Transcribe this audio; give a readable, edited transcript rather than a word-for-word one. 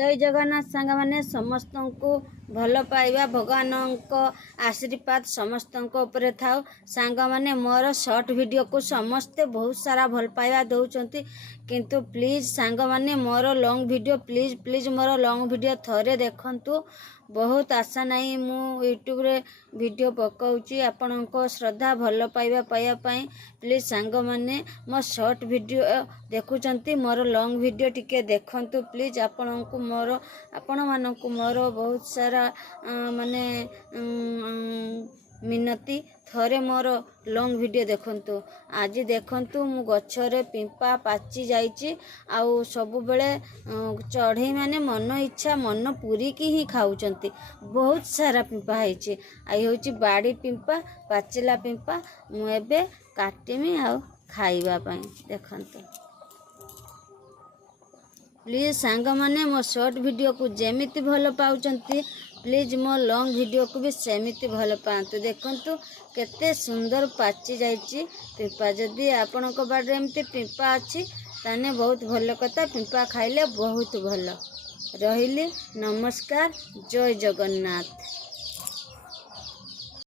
जय जगन्नाथ सांग माने समस्त को भल पाइबा भगवान को आशीर्वाद समस्त उपरे थाउ। सांग माने मोर शॉर्ट वीडियो को समस्ते बहुत सारा भल पाइबा दौरान किंतु प्लीज सांग माने मोर long video please please more long video थोड़े देखंतु। बहुत आशा नहीं मु यूट्यूब रे वीडियो पकाउची आपण को श्रद्धा भल पाइबा पाई प्लीज सांग माने मो शॉर्ट वीडियो देखुचंती मोर लॉन्ग वीडियो टिके देखंतु प्लीज। आपण को मोर आपण मान को मोर बहुत सारा माने मिनती थरे मोर लॉन्ग वीडियो देखंतु। आज देखंतु मु गछरे पिंपा पाची जाइची आउ सब बेले चढ़ई माने मन इच्छा मन पूरी की ही खाउचंती। बहुत सारा पिंपा हैची आई होची बाड़ी पिंपा पाचिला पिंपा मु एबे काटिमी आउ खाइबा पई देखंतु। प्लीज सांग माने मो शॉर्ट वीडियो को जेमिति भल पाउचंती प्लीज मो लॉन्ग वीडियो को भी सेमिति भल पांतु। देखंतु केते सुंदर पाची जाइची पिंपा। जदि आपण को बाड़े एमती पिंपा अछि ताने बहुत भल कथा। पिंपा खाइले बहुत भल। रहिली नमस्कार जय जगन्नाथ।